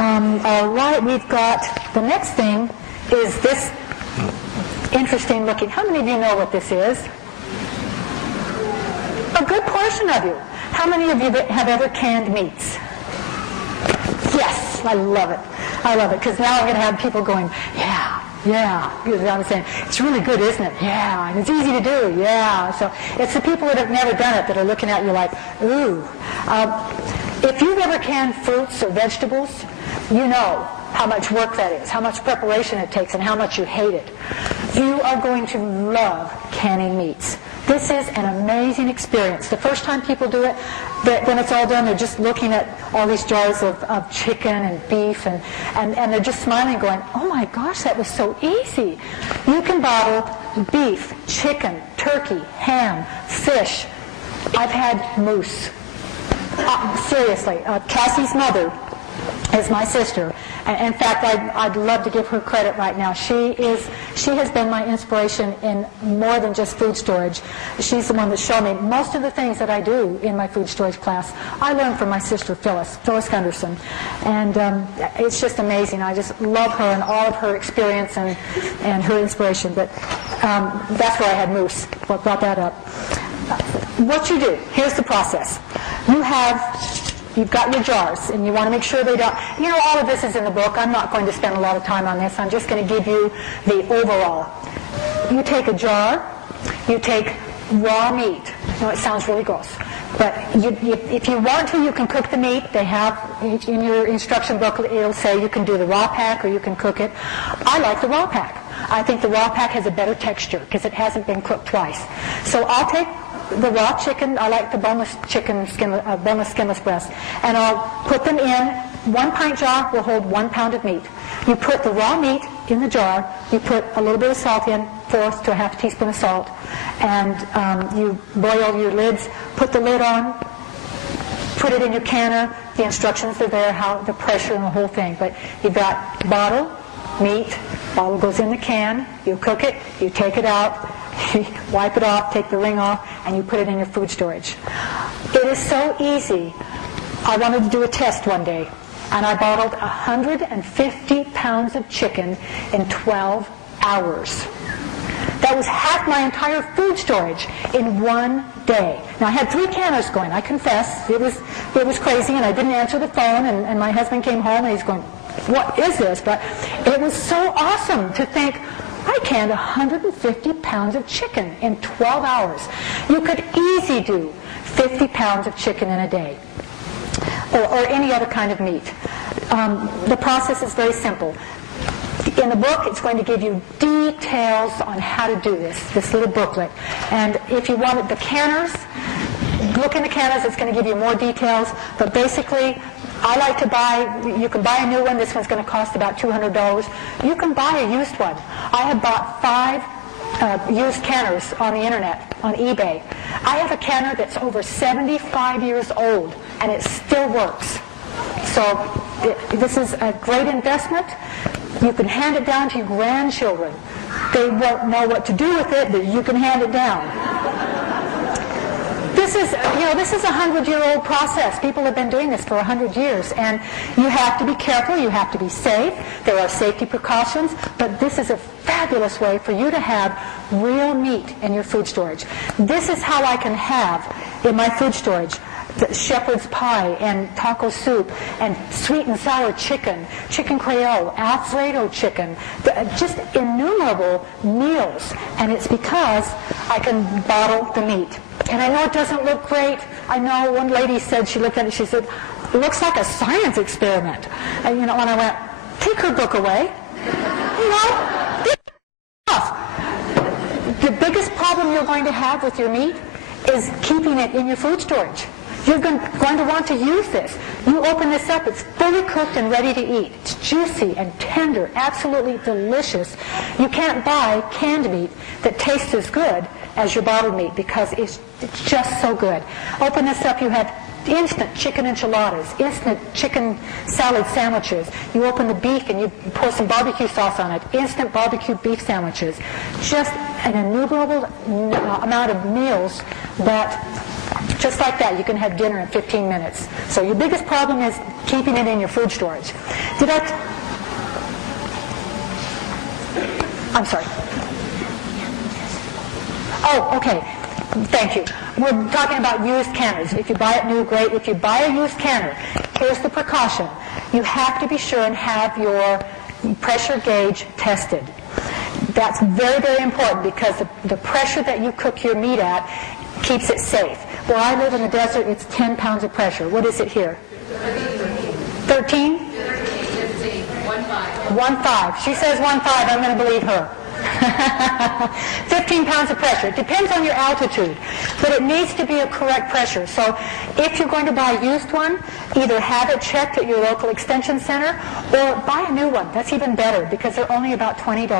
All right, we've got the next thing is this interesting looking. How many of you know what this is? A good portion of you. How many of you have ever canned meats? Yes, I love it. I love it, because now I'm going to have people going, yeah. You know what I'm saying? It's really good, isn't it? Yeah, and it's easy to do. Yeah. So it's the people that have never done it that are looking at you like, ooh. If you've ever canned fruits or vegetables, you know how much work that is, how much preparation it takes, and how much you hate it. You are going to love canning meats. This is an amazing experience. The first time people do it, when it's all done, they're just looking at all these jars of chicken and beef, and they're just smiling going, oh my gosh, that was so easy. You can bottle beef, chicken, turkey, ham, fish. I've had moose. Seriously, Cassie's mother is my sister. In fact, I'd love to give her credit right now. She has been my inspiration in more than just food storage. She's the one that showed me most of the things that I do in my food storage class. I learned from my sister Phyllis Henderson, and it's just amazing. I just love her and all of her experience and her inspiration. But that's where I had moose. What brought that up? What you do? Here's the process. You've got your jars, and you want to make sure they don't... You know, all of this is in the book. I'm not going to spend a lot of time on this. I'm just going to give you the overall. You take a jar. You take raw meat. I know it sounds really gross, but if you want to, you can cook the meat. They have, in your instruction booklet, it'll say you can do the raw pack or you can cook it. I like the raw pack. I think the raw pack has a better texture because it hasn't been cooked twice. So I'll take the raw chicken. I like the boneless chicken, boneless skinless breast, and I'll put them in. 1 pint jar will hold 1 pound of meat. You put the raw meat in the jar. You put a little bit of salt in, 1/4 to 1/2 teaspoon of salt, and you boil your lids. Put the lid on. Put it in your canner. The instructions are there, how the pressure and the whole thing. But you've got bottle, meat. Bottle goes in the can. You cook it. You take it out. You wipe it off, take the ring off, and you put it in your food storage. It is so easy. I wanted to do a test one day, and I bottled 150 pounds of chicken in 12 hours. That was half my entire food storage in one day. Now, I had 3 canners going. I confess, it was crazy, and I didn't answer the phone, and my husband came home, and he's going, what is this? But it was so awesome to think, I canned 150 pounds of chicken in 12 hours. You could easily do 50 pounds of chicken in a day, or any other kind of meat. The process is very simple. In the book, it's going to give you details on how to do this little booklet. And if you wanted the canners, look in the canners, it's going to give you more details. But basically, I like to you can buy a new one. This one's going to cost about $200. You can buy a used one. I have bought 5 used canners on the internet, on eBay. I have a canner that's over 75 years old, and it still works. So this is a great investment. You can hand it down to your grandchildren. They won't know what to do with it, but you can hand it down. This is a 100-year-old process. People have been doing this for 100 years, and you have to be careful. You have to be safe. There are safety precautions, but this is a fabulous way for you to have real meat in your food storage. This is how I can have in my food storage the shepherd's pie and taco soup and sweet and sour chicken, chicken creole, Alfredo chicken, just innumerable meals. And it's because I can bottle the meat. And I know it doesn't look great. I know one lady said, she looked at it, she said, it looks like a science experiment. And, when I went, take her book away. The biggest problem you're going to have with your meat is keeping it in your food storage. You're going to want to use this. You open this up, it's fully cooked and ready to eat. It's juicy and tender, absolutely delicious. You can't buy canned meat that tastes as good as your bottled meat because it's just so good. Open this up, you have instant chicken enchiladas, instant chicken salad sandwiches. You open the beef and you pour some barbecue sauce on it, instant barbecue beef sandwiches. Just an innumerable amount of meals that Just like that, you can have dinner in 15 minutes. So your biggest problem is keeping it in your food storage. I'm sorry. Oh, okay. Thank you. We're talking about used canners. If you buy it new, great. If you buy a used canner, here's the precaution. You have to be sure and have your pressure gauge tested. That's very, very important because the pressure that you cook your meat at keeps it safe. Where I live in the desert, it's 10 pounds of pressure. What is it here? 13? 15. 1.5. 1.5. She says 1.5. I'm going to believe her. 15 pounds of pressure. It depends on your altitude, but it needs to be a correct pressure. So if you're going to buy a used one, either have it checked at your local extension center or buy a new one. That's even better because they're only about $20,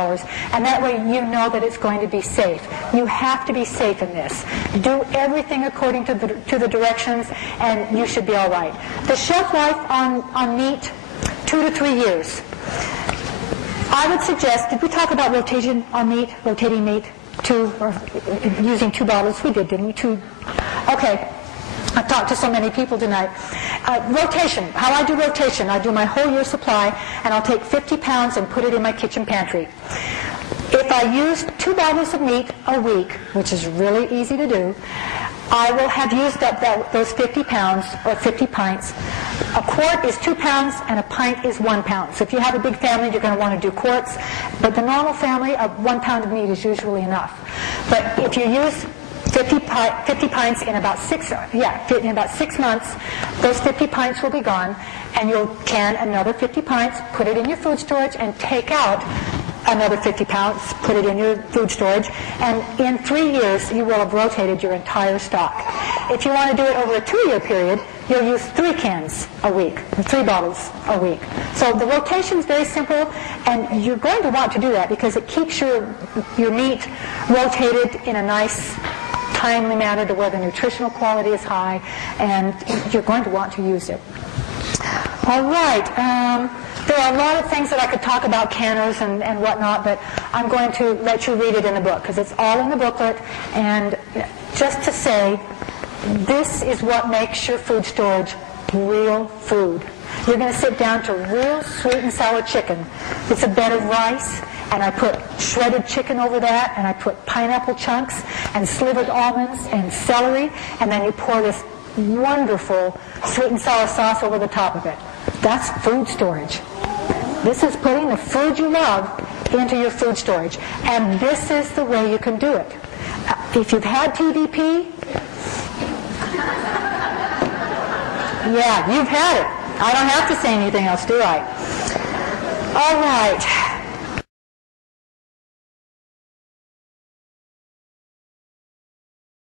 and that way you know that it's going to be safe. You have to be safe in this. Do everything according to the directions, and you should be all right. The shelf life on meat, 2 to 3 years. I would suggest, did we talk about rotation on meat, rotating meat, or using 2 bottles? We did, didn't we? 2. Okay. I've talked to so many people tonight. Rotation. How I do rotation. I do my whole year supply, and I'll take 50 pounds and put it in my kitchen pantry. If I use 2 bottles of meat a week, which is really easy to do, I will have used up those 50 pounds or 50 pints. A quart is 2 pounds and a pint is 1 pound. So if you have a big family, you're going to want to do quarts. But the normal family, 1 pound of meat is usually enough. But if you use 50 pints in about 6 months, those 50 pints will be gone, and you'll can another 50 pints, put it in your food storage, and take out another 50 pounds, put it in your food storage, and in 3 years you will have rotated your entire stock. If you want to do it over a 2-year period, you'll use 3 cans a week, 3 bottles a week. So the rotation is very simple, and you're going to want to do that because it keeps your meat rotated in a nice, timely manner to where the nutritional quality is high, and you're going to want to use it. All right. There are a lot of things that I could talk about canners and whatnot, but I'm going to let you read it in the book because it's all in the booklet. And just to say, this is what makes your food storage real food. You're going to sit down to real sweet and sour chicken. It's a bed of rice, and I put shredded chicken over that, and I put pineapple chunks and slivered almonds and celery, and then you pour this wonderful sweet and sour sauce over the top of it. That's food storage. This is putting the food you love into your food storage. And this is the way you can do it. If you've had TVP, yeah, you've had it. I don't have to say anything else, do I? All right.